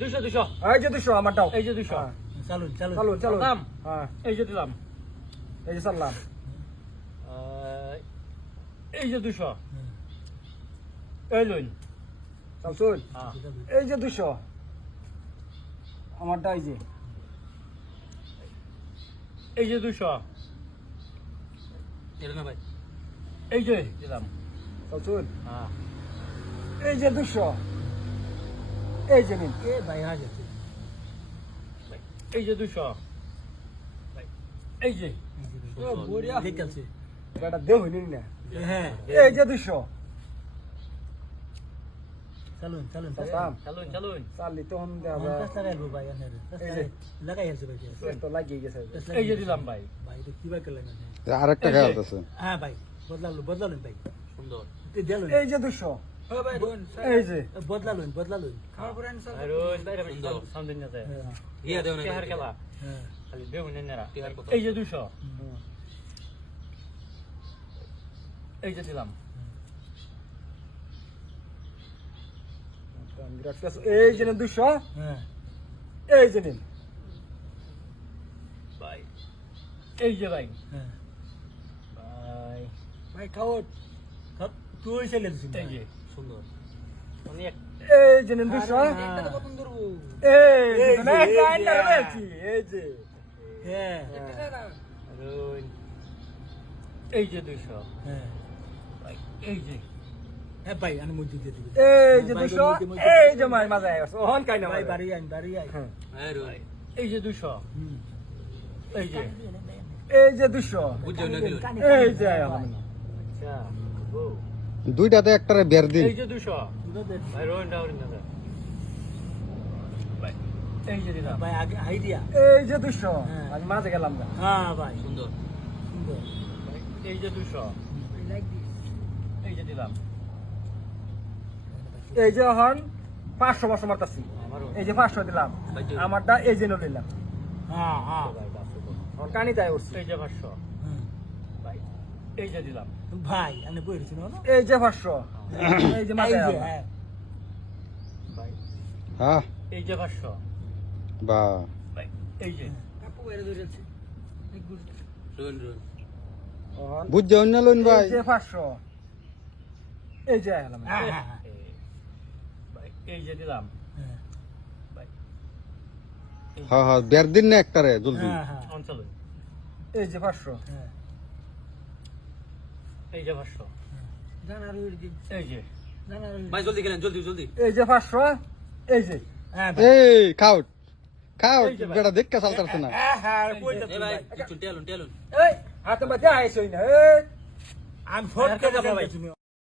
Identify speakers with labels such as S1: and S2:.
S1: দুশো দুশো।
S2: এই যে দুশো আমারটাও।
S1: এই যে দুশো।
S2: হ্যাঁ। চালু চালু
S1: দাম।
S2: হ্যাঁ।
S1: এই যে দিলাম।
S2: এই যে চাললাম
S1: এই যে দুশো।
S3: হ্যাঁ,
S1: এই লইন।
S2: চালছুন
S1: হ্যাঁ।
S2: এই যে দুশো। আমারটা এই যে।
S1: এই যে দুশো।
S3: ভাই।
S1: এই যে দিলাম।
S2: চালছুন
S1: হ্যাঁ।
S2: এই যে দুশো। এই যে নিন।
S3: এ ভাই হয়ে
S1: এই যে দুশো। এই যে।
S2: বড়িয়া।
S3: ঠিক আছে।
S2: এটা দেহ নিন না।
S3: হ্যাঁ।
S2: এই যে দুশো।
S3: চালুন চালুন।
S2: চালতাম
S1: চালুন চালুন।
S2: চাললি তখন দেওয়া
S3: পঞ্চাশ টাকা এলবো ভাই লাগাই আছে ভাই
S2: তো লাগিয়ে গেছে।
S1: এই যে দিলাম ভাই।
S3: ভাই এটা কি ভাই করলেন
S4: আরেকটা খেয়াল আছে।
S3: হ্যাঁ ভাই বদলালুন বদলালুন ভাই।
S1: সুন্দর।
S2: এই যে দুশো। এই যে।
S3: বদলালুন বদলালুন
S1: রোজ বাইরে সামনে না যায়
S3: হ্যাঁ।
S1: দেও না খেলা।
S3: হ্যাঁ।
S1: খালি দেও না এই যে দুশো। এই যে দিলাম।
S2: এই যে নিন দুশো।
S3: হ্যাঁ।
S2: এই যে নিন।
S1: ভাই এই যে ভাই।
S3: হ্যাঁ।
S1: ভাই
S3: ভাই খাও তুই ছেলে। দিছিস
S1: এই যে। সুন্দর। অনেক।
S2: এই যে নিন দুশো এই যে রয়েছি, এই
S3: হ্যাঁ।
S1: এই যে। দুশো
S3: হ্যাঁ।
S1: এই যে
S3: হ্যাঁ। ভাই আমি মধ্যে দিয়ে দিবি।
S2: এই যে দুশো এই যে মাই মাঝে আসছে ওহন কাই
S3: ভাই
S2: ভাই
S3: বাড়ি আইন বাড়ি আইন
S2: হ্যাঁ।
S1: এই যে দুশো
S3: হুম।
S1: এই যে।
S2: এই যে দুশো এই যে
S1: আচ্ছা
S4: দুইটাতে একটারে বের দিন
S1: এই যে দুশো ভাই রোন ডাউন না ভাই এই যে দিলাম
S3: ভাই আগে আইডিয়া
S2: এই যে দুশো
S3: হ্যাঁ।
S2: আমি মাঝে গেলাম না
S3: হ্যাঁ ভাই।
S1: সুন্দর।
S3: সুন্দর।
S1: ভাই, এই যে দুশো এই যে দিলাম।
S2: এই যে হন পাঁচশো বছর মারতাছি।
S1: আমারও।
S2: এই যে পাঁচশো দিলাম। আমারটা এই যে নিলাম।
S3: হ্যাঁ হ্যাঁ।
S1: ভাই পাঁচশো তো।
S2: এখন কানি যায় উঠছে
S1: এই যে পাঁচশো।
S3: হুম।
S1: ভাই এই যে দিলাম।
S3: ভাই আমি না
S2: এই যে পাঁচশো। এই যে
S3: এই যে। হ্যাঁ।
S1: ভাই
S4: হ্যাঁ।
S1: এই যে পাঁচশো।
S4: বা।
S1: ভাই এই যে।
S2: এখন
S4: বুঝছে অন্য লইন ভাই।
S2: এই যে পাঁচশো। এই যে আইলাম
S3: হ্যাঁ হ্যাঁ
S1: এই- ভাই এই যে দিলাম।
S3: হ্যাঁ।
S1: ভাই
S4: হ্যাঁ হ্যাঁ বের দিন না একটারে জলদি।
S3: হ্যাঁ হ্যাঁ।
S1: অঞ্চল।
S2: এই যে পাঁচশো।
S3: হ্যাঁ।
S1: এই যে পাঁচশো। এই যে।
S5: ভাই জলদি গেলেন জলদি জলদি।
S2: এই যে পাঁচশো এই যে।
S3: হ্যাঁ
S4: এই খাউট। খাউট। বেটা দেখতে চালতাছে না।
S3: হ্যাঁ হ্যাঁ
S5: এ ভাই একটু টেলুন টেলুন।
S2: এই হাতে মধ্যে আইসই না।
S3: আমি ফোন করে যাব ভাই।